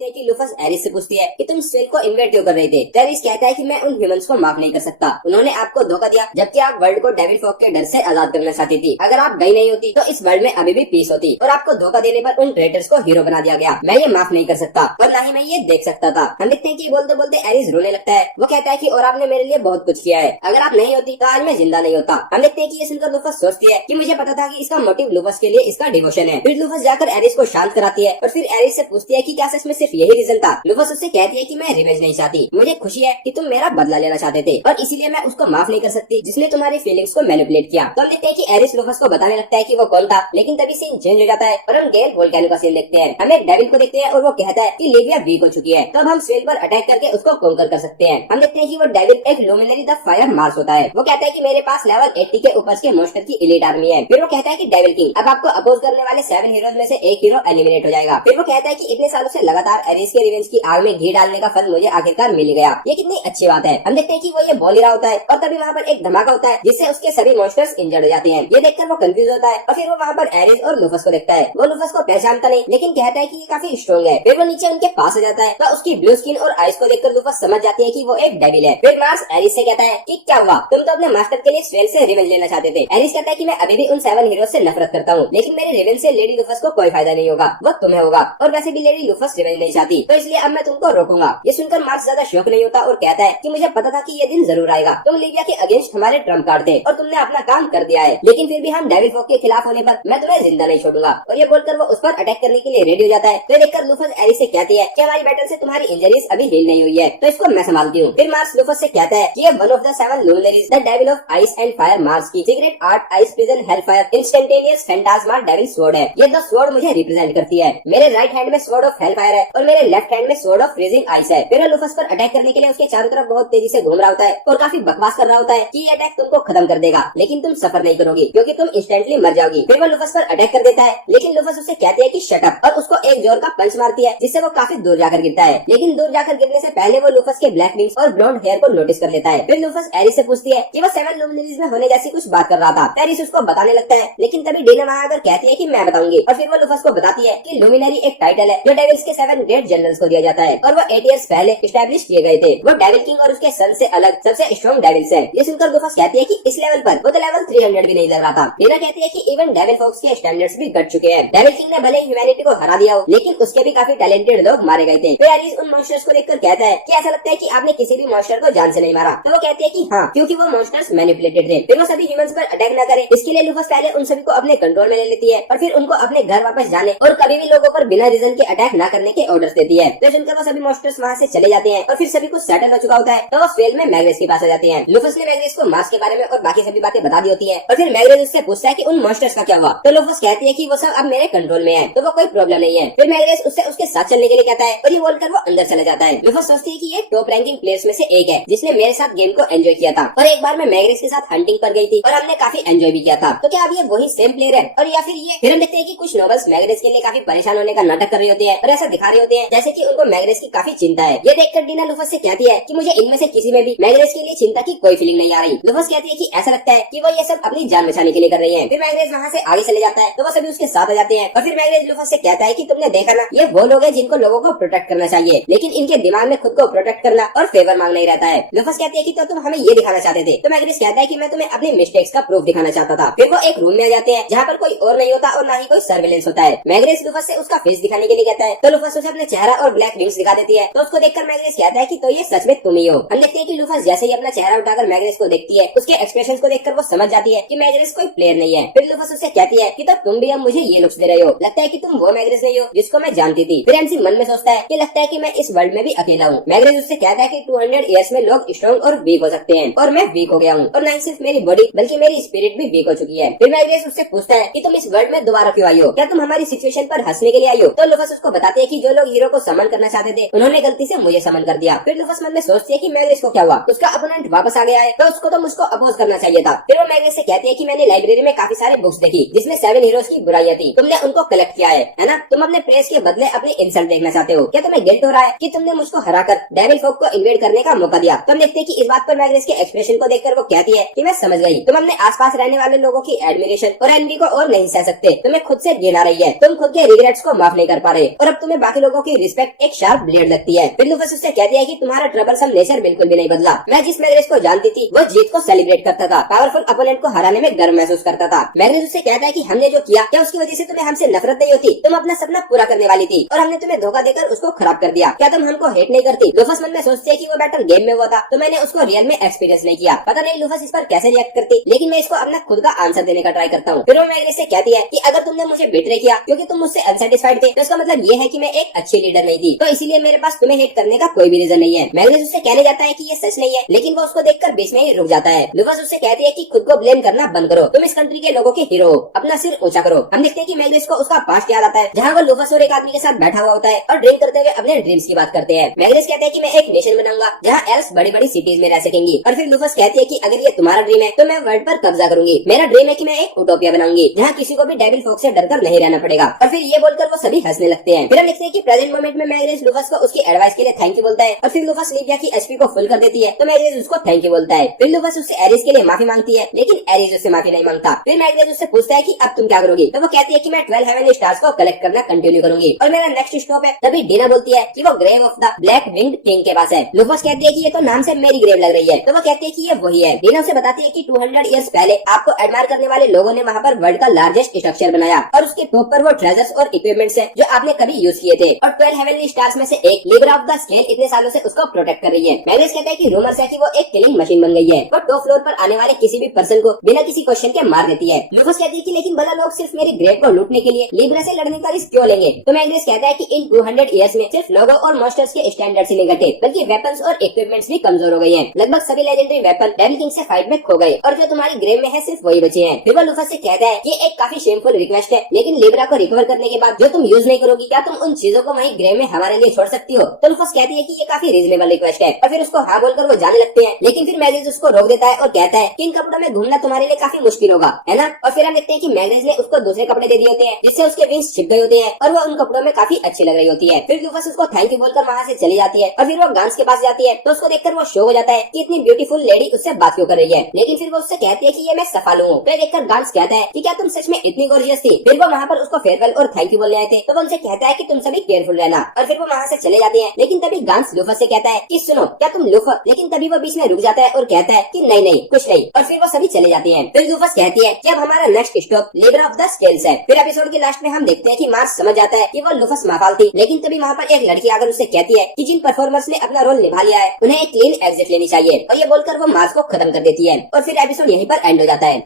कि लूफस एरिस से पूछती है कि तुम स्वेल को इन्वेट क्यों कर रहे थे। तो एरिस कहता है कि मैं उन ह्यूमंस को माफ नहीं कर सकता, उन्होंने आपको धोखा दिया जबकि आप वर्ल्ड को डेविल फॉग के डर से आजाद करना चाहती थी। अगर आप गई नहीं होती तो इस वर्ल्ड में अभी भी पीस होती और आपको धोखा देने पर उन ट्रेटर्स को हीरो बना दिया गया। मैं ये माफ नहीं कर सकता और ना ही मैं ये देख सकता था। हम देखते हैं कि बोलते बोलते एरिस रोने लगता है। वो कहता है कि और आपने मेरे लिए बहुत कुछ किया है, अगर आप नहीं होती तो आज मैं जिंदा नहीं होता। हम देखते हैं कि ये सुनकर लूफस सोचती है कि मुझे पता था कि इसका मोटिव लूफस के लिए इसका डिवोशन है। फिर लूफस जाकर एरिस को शांत कराती है और फिर एरिस से पूछती है कि क्या सच में सिर्फ यही रीजन था। लूफस उससे कहती है कि मैं रिवेंज नहीं चाहती, मुझे खुशी है कि तुम मेरा बदला लेना चाहते थे और इसीलिए मैं उसको माफ नहीं कर सकती जिसने तुम्हारी फीलिंग्स को मैनिपुलेट किया। तो हम देखते हैं कि एरिस लूफस को बताने लगता है कि वो कौन था, लेकिन तभी सीन चेंज हो जाता है और हम गेल वोल्केनो का सीन देखते हैं। हम एक डेविल को देखते हैं और वो कहता है कि लिविया वीक हो चुकी है, तो अब हम स्वेल पर अटैक करके उसको कॉन्कर कर सकते हैं। हम देखते हैं कि वो डेविल एक लुमिनरी द फायर मार्स होता है। वो कहता है कि मेरे पास लेवल 80 के ऊपर के मोस्टर की एलीट आर्मी है। फिर वो कहता है कि डेविल किंग अब आपको अपोज करने वाले 7 हीरोज में से एक हीरो एलिमिनेट हो जाएगा। फिर वो कहता है कि इतने सालों से लगातार एरिस के रिवेंज की आग में घी डालने का फल मुझे आखिरकार मिल गया, ये कितनी अच्छी बात है। हम देखते हैं कि वो ये बोल रहा होता है और तभी वहाँ पर एक धमाका होता है जिससे उसके सभी मॉन्स्टर्स इंजर्ड हो जाते हैं। ये देखकर वो कंफ्यूज होता है और फिर वो वहाँ पर एरिस और लूफस को देखता है। वो लूफस को पहचानता नहीं लेकिन कहता है कि ये काफी स्ट्रॉन्ग है। फिर वो नीचे उनके पास आ जाता है तो उसकी ब्लू स्किन और आइस को देखकर लूफस समझ जाती है कि वो एक डेविल है। फिर मार्स एरिस से कहता है कि क्या हुआ, तुम तो अपने मास्टर के लिए स्वेल से रिवेंज लेना चाहते थे। एरिस कहता है कि मैं अभी भी उन 7 हीरोज से नफरत करता हूँ, लेकिन मेरे रिवेंज से लेडी लूफस को कोई फायदा नहीं होगा, वो तुम्हें होगा और वैसे भी लेडी लूफस रिवेंज नहीं चाहती, तो इसलिए अब मैं तुमको रोकूंगा। ये सुनकर मार्स ज्यादा शौक नहीं होता और कहता है कि मुझे पता था कि ये दिन जरूर आएगा, तुम लिविया के अगेंस्ट हमारे ट्रम्प कार्ड थे और तुमने अपना काम कर दिया है, लेकिन फिर भी हम डेविल फॉग के खिलाफ होने पर मैं तुम्हें जिंदा नहीं छोड़ूंगा। और ये बोलकर वो उस पर अटैक करने के लिए रेडी हो जाता है। तो देखकर लूफस एरिस से कहती है कि हमारी बैटल से तुम्हारी इंजरीज अभी हील नहीं हुई है, तो इसको मैं संभालती हूँ। फिर मार्स लूफस से कहता है कि ये one of the 7 luminaries the devil of ice and fire Mars की secret art ice prison hell fire instantaneous phantasma devil sword है। ये द स्वॉर्ड मुझे रिप्रेजेंट करती है। मेरे राइट हैंड में स्वॉर्ड ऑफ हेल फायर है और मेरे लेफ्ट हैंड में स्वॉर्ड ऑफ फ्रीजिंग आइस है। फिर लूफस पर अटैक करने के लिए उसके चारों तरफ बहुत तेजी से घूम रहा होता है और काफी बकवास कर रहा होता है कि ये अटैक तुमको खत्म कर देगा, लेकिन तुम सफर नहीं करोगी क्योंकि तुम इंस्टेंटली मर जाओगी। फिर वो लूफस पर अटैक कर देता है, लेकिन लूफस उससे कहती है कि शट अप और उसको एक जोर का पंच मारती है जिससे वो काफी दूर जाकर गिरता है। लेकिन दूर जाकर गिरने से पहले वो लूफस के ब्लैक विंग्स और ब्लॉन्ड हेयर को नोटिस कर लेता है। फिर लूफस एरिस से पूछती है कि वो 7 लुमिनरीज में होने जैसी कुछ बात कर रहा था। एरिस उसको बताने लगता है, लेकिन तभी डीना वहाँ आकर कहती है कि मैं बताऊंगी और फिर वो लूफस को बताती है कि लुमिनरी एक टाइटल है जो डेविल्स के 7 ग्रेट जनरल्स को दिया जाता है और वो 8 इयर्स पहले स्टैब्लिश किए गए थे। वो डेविल किंग और उसके सन से अलग सबसे स्ट्रॉन्ग डेविल्स है। ये सुनकर लूफस कहती है कि इस लेवल पर वो तो लेवल 300 भी नहीं लग रहा था। डीना कहती है कि इवन डेविल फॉक्स के स्टैंडर्ड्स भी घट चुके हैं। डेविल किंग ने भले ही ह्यूमैनिटी को हरा दिया हो, लेकिन उसके भी काफी टैलेंटेड लोग मारे गए थे। फिर एरिस उन मॉन्स्टर्स को देखकर कहता है कि ऐसा लगता है कि आपने किसी भी मॉन्स्टर को जान से नहीं मारा। तो वो कहती है कि हाँ, क्योंकि वो मॉन्स्टर्स मैनिपुलेटेड थे। फिर वो सभी ह्यूमंस पर अटैक न करे इसके लिए लूफस पहले उन सभी को अपने कंट्रोल में ले लेती है और फिर उनको अपने घर वापस जाने और कभी भी लोगों पर बिना रीजन के अटैक न करने के ऑर्डर्स देती है। तो सुनकर वो सभी मॉन्स्टर्स वहाँ से चले जाते हैं और फिर सभी कुछ सेटल हो चुका होता है। तो वो स्वेल में मैग्रेस के पास आ जाते हैं। लूफस ने मैग्रेस को मार्स के बारे में और बाकी सभी बातें बता दी होती है और फिर मैग्रेस उससे पूछता है कि उन मॉन्स्टर्स का क्या हुआ। तो लूफस कहती है कि वो सब अब मेरे कंट्रोल में है, तो वो कोई प्रॉब्लम नहीं है। फिर मैग्रेस उससे उसके साथ चलने के लिए कहता है और ये बोलकर वो अंदर चला जाता है। लूफस सोचती है कि ये टॉप रैंकिंग प्लेयर्स में से एक है जिसने मेरे साथ गेम को एंजॉय किया था और एक बार मैं मैग्रेस के साथ हंटिंग पर गई थी और हमने काफी एंजॉय भी किया था। तो क्या अब ये वही सेम प्लेयर है और या फिर ये? फिर हम देखते हैं कि कुछ नोबल्स मैग्रेस के लिए काफी परेशान होने का नाटक कर रहे होते हैं और ऐसा दिखा रहे होते हैं जैसे कि उनको मैग्रेस की काफी चिंता है। ये देखकर डीना लूफस से कहती है कि मुझे इनमें से किसी में भी मैग्रेस के लिए चिंता की कोई फीलिंग नहीं आ रही। लूफस कहती है कि ऐसा लगता है कि वो ये सब अपनी जान बचाने के लिए कर रही है। फिर मैग्रेस वहाँ से आगे चले जाता है तो वो सभी उसके साथ आ जाते हैं और फिर मैग्रेस लूफस से कहता है कि तुमने देखा ना, ये वो लोग हैं जिनको लोगों को प्रोटेक्ट करना चाहिए, लेकिन इनके दिमाग में खुद को प्रोटेक्ट करना और फेवर मांगना ही रहता है। लूफस कहती है कि तो तुम हमें ये दिखाना चाहते थे। तो मैग्रेस कहता है कि मैं तुम्हें अपने मिस्टेक्स का प्रूफ दिखाना चाहता था। फिर वो एक रूम में आ जाते हैं जहाँ पर कोई और नहीं होता और ना ही कोई सर्वेलेंस होता है। मैग्रेस लूफस से उसका फेस दिखाने के लिए कहता है तो लूफस उसे अपने चेहरा और ब्लैक विंग्स दिखा देती है। तो उसको देखकर मैग्रेस कहता है कि तो ये सच में तुम ही हो। हम देखते हैं कि लूफस जैसे ही अपना चेहरा उठाकर मैग्रेस को देखती है, उसके एक्सप्रेशंस को देखकर वो समझ जाती है कि मैग्रेस कोई प्लेयर नहीं है। फिर लूफस उससे कहती है कि तो तुम भी अब मुझे ये लुक्स दे रहे हो, लगता है कि तुम वो मैग्रेस नहीं हो जिसको मैं जानती थी। फिर एमसी मन में सोचता है कि लगता है कि मैं इस वर्ल्ड में भी अकेला हूँ। मैग्रेस उससे कहता है कि 200 इयर्स में लोग स्ट्रॉन्ग और वीक हो सकते हैं और मैं वीक हो गया हूँ और न सिर्फ मेरी बॉडी बल्कि मेरी स्पिरिट भी वीक हो चुकी है। फिर मैग्रेस उससे पूछता है कि तुम इस वर्ल्ड में दोबारा क्यों आई हो, क्या तुम हमारी सिचुएशन पर हंसने के लिए आई हो? तो लूफस उसको बताते हैं कि जो लोग हीरो को समन करना चाहते थे उन्होंने गलती से मुझे समन कर दिया। फिर लूफस मन में सोचती है कि मैग्रेस को क्या हुआ, उसका अपोनेंट वापस आ गया है तो उसको तो मुझको अपोज करना चाहिए था। फिर वो मैग्रेस से कहती है कि मैंने लाइब्रेरी में काफी सारे बुक्स देखी जिसमें 7 हीरोज की बुराइयां थी, तुमने उनको कलेक्ट किया है ना? तुम अपने प्रेस के बदले अपनी इंसल्ट देखना चाहते हो। क्या तुम्हें गिल्ट हो रहा है कि तुमने मुझको हराकर डेविल फॉग को इन्वेड करने का मौका दिया? तुम देखते हैं कि इस बात पर मैग्रेस के एक्सप्रेशन को देखकर वो कहती है कि मैं समझ गई, तुम अपने आसपास रहने वाले लोगों की एडमिरेशन और एनवी को और नहीं सह सकते, तुम्हें खुद से घिन आ रही है, तुम खुद के रिग्रेट्स को माफ नहीं कर पा रहे और अब तुम्हें बाकी लोगों की रिस्पेक्ट एक शार्प ब्लेड लगती है। फिर लूफस उससे कहती है कि तुम्हारा ट्रबलसम नेचर बिल्कुल भी नहीं बदला। मैं जिस मैग्रेस को जानती थी वो जीत को सेलिब्रेट करता था, पावरफुल अपोनेंट को हराने में गर्व महसूस करता था। मैग्रेस उससे कहता है कि हमने जो किया क्या उसकी वजह से तुम्हें हमसे नफरत नहीं होती? तुम अपना सपना पूरा करने वाली थी और हमने तुम्हें धोखा देकर उसको खराब कर दिया। क्या तुम हमको हेट नहीं करती? लूफस मन में सोचती है कि वो बैटल गेम में हुआ था तो मैंने उसको रियल में एक्सपीरियंस नहीं किया। पता नहीं लूफस इस पर कैसे रिएक्ट करती, लेकिन मैं इसको अपना खुद का आंसर देने का ट्राई करता हूँ। फिर वो मैग्रेस से कहती है कि अगर तुमने मुझे बिट्रे किया क्योंकि तुम मुझसे अनसेटिस्फाइड थे तो इसका मतलब ये है कि मैं एक अच्छी लीडर नहीं थी, तो इसीलिए मेरे पास तुम्हें हेट करने का कोई भी रीजन नहीं है। मैग्रेस उससे कहने जाता है कि ये सच नहीं है, लेकिन वो उसको देखकर बीच में ही रुक जाता है। लूफस उससे कहती है कि खुद को ब्लेम करना बंद करो, तुम इस कंट्री के लोगों के हीरो हो, अपना सिर ऊंचा करो। हम देखते हैं कि मैग्रेस को उसका पास्ट याद आता है जहाँ वो लूफस और एक आदमी के साथ बैठा हुआ होता है और ड्रिंक करते हुए अपने ड्रीम्स की बात करते हैं। मैग्रेस कहते हैं कि मैं एक नेशन बनाऊंगा जहाँ एल्स बड़ी बड़ी सिटीज में रह सकेंगी, और फिर लूफस कहती है कि अगर ये तुम्हारा ड्रीम है तो मैं वर्ल्ड पर कब्जा करूंगी। मेरा ड्रीम है कि मैं एक उटोपिया बनाऊंगी जहाँ किसी को भी डेविल फॉक्स से डरकर नहीं रहना पड़ेगा। और फिर ये बोलकर वो सभी हंसने लगते हैं। फिर हम देखते हैं कि प्रेजेंट मोमेंट में मैग्रेस लूफस को उसकी एडवाइस के लिए थैंक यू बोलता है और फिर लूफस लिविया की एचपी को फुल कर देती है तो मैग्रेस उसको थैंक यू बोलता है। फिर लूफस उससे एरिस के लिए माफी मांगती है, लेकिन एरिस उससे माफी नहीं मांगता। फिर मैग्रेस उससे पूछता है कि अब तुम क्या करोगी, तो वो कहती है कि मैं 12 हेवनली स्टार्स को कलेक्ट करना कंटिन्यू करूंगी और मेरा नेक्स्ट स्टॉप है। तभी डीना बोलती है कि वो grave of the black winged king के पास है। लूफस कहती है कि ये तो नाम से मेरी ग्रेव लग रही है, तो वो कहती है कि ये वही है। डीना उसे बताती है कि 200 इयर्स पहले आपको एडमायर करने वाले लोगों ने वहाँ पर वर्ल्ड का लार्जेस्ट स्ट्रक्चर बनाया और उसके टॉप पर वो ट्रेजर्स और इक्विपमेंट्स हैं जो आपने कभी यूज किए थे, और 12 हेवनली स्टार्स में से एक लिब्रा ऑफ द स्केल इतने सालों से उसको प्रोटेक्ट कर रही है। मैग्रेस कहता है कि रूमर्स है कि वो एक किलिंग मशीन बन गई है, वो टॉप फ्लोर पर आने वाले किसी भी पर्सन को बिना किसी क्वेश्चन के मार देती है। लूफस कहती है कि लेकिन भला लोग सिर्फ मेरी ग्रेव को लूटने के लिए लिब्रा से लड़ने का रिस्क क्यों लेंगे? तो मैग्रेस कहता है कि इन 200 इयर्स में सिर्फ लोगों और मॉन्स्टर्स के स्टैंडर्ड्स ही नहीं घटे, बल्कि वेपन्स और इक्विपमेंट्स भी कमजोर हो गए हैं। लगभग सभी लेजेंडरी वेपन डेविल किंग से फाइट में खो गए और जो तुम्हारी ग्रेव में है सिर्फ वही बचे हैं। फिर वो लूफस से कहता है कि ये एक काफी शेमफुल रिक्वेस्ट है, लेकिन लिब्रा को रिकवर करने के बाद जो तुम यूज नहीं करोगी क्या तुम उन चीजों को वहीं ग्रेव में हमारे लिए छोड़ सकती हो? तो लूफस कहती है कि ये काफी रीजनेबल रिक्वेस्ट है और फिर उसको हाँ बोलकर वो जाने लगते हैं। लेकिन फिर मैग्रेस उसको रोक देता है और कहता है कि इन कपड़ों में घूमना तुम्हारे लिए काफी मुश्किल होगा, है ना? और फिर हम देखते हैं कि मैग्रेस ने उसको दूसरे कपड़े दे दिए होते हैं जिससे उसके विंग्स छिप गए होते हैं और वो उन कपड़ों में काफी अच्छी लग रही होती है। फिर लूफस उसको थैंक यू बोलकर वहाँ से चली जाती है और फिर वो गांस के पास जाती है तो उसको देखकर वो शॉक हो जाता है कि इतनी ब्यूटीफुल लेडी उससे बात क्यों कर रही है। लेकिन फिर वो उससे कहती है कि ये मैं सफालू हूँ। तो देखकर गांस कहता है कि क्या तुम सच में इतनी गॉर्जियस थी? फिर वो वहाँ पर उसको फेयरवेल और थैंक यू बोलने आए थे तो वो उनसे कहता है कि तुम सभी केयरफुल रहना, और फिर वो वहाँ से चले जाते हैं। लेकिन तभी गांस लूफस से कहता है कि सुनो क्या तुम लूफर, लेकिन तभी वो बीच में रुक जाता है और कहता है कि नहीं नहीं कुछ नहीं, और फिर वो सभी चले जाते हैं। फिर लूफस कहती है कि अब हमारा next stop Libra of the scales है। फिर एपिसोड के लास्ट में हम देखते हैं कि मार्स समझ जाता है कि वो लूफस माफाल थी, लेकिन तभी वहाँ पर एक लड़की आकर उससे कहती है कि जिन परफॉर्मर्स ने अपना रोल निभा लिया है उन्हें एक क्लीन एग्जिट लेनी चाहिए, और ये बोलकर वो मार्स को खत्म कर देती है और फिर एपिसोड यहीं पर एंड हो जाता है।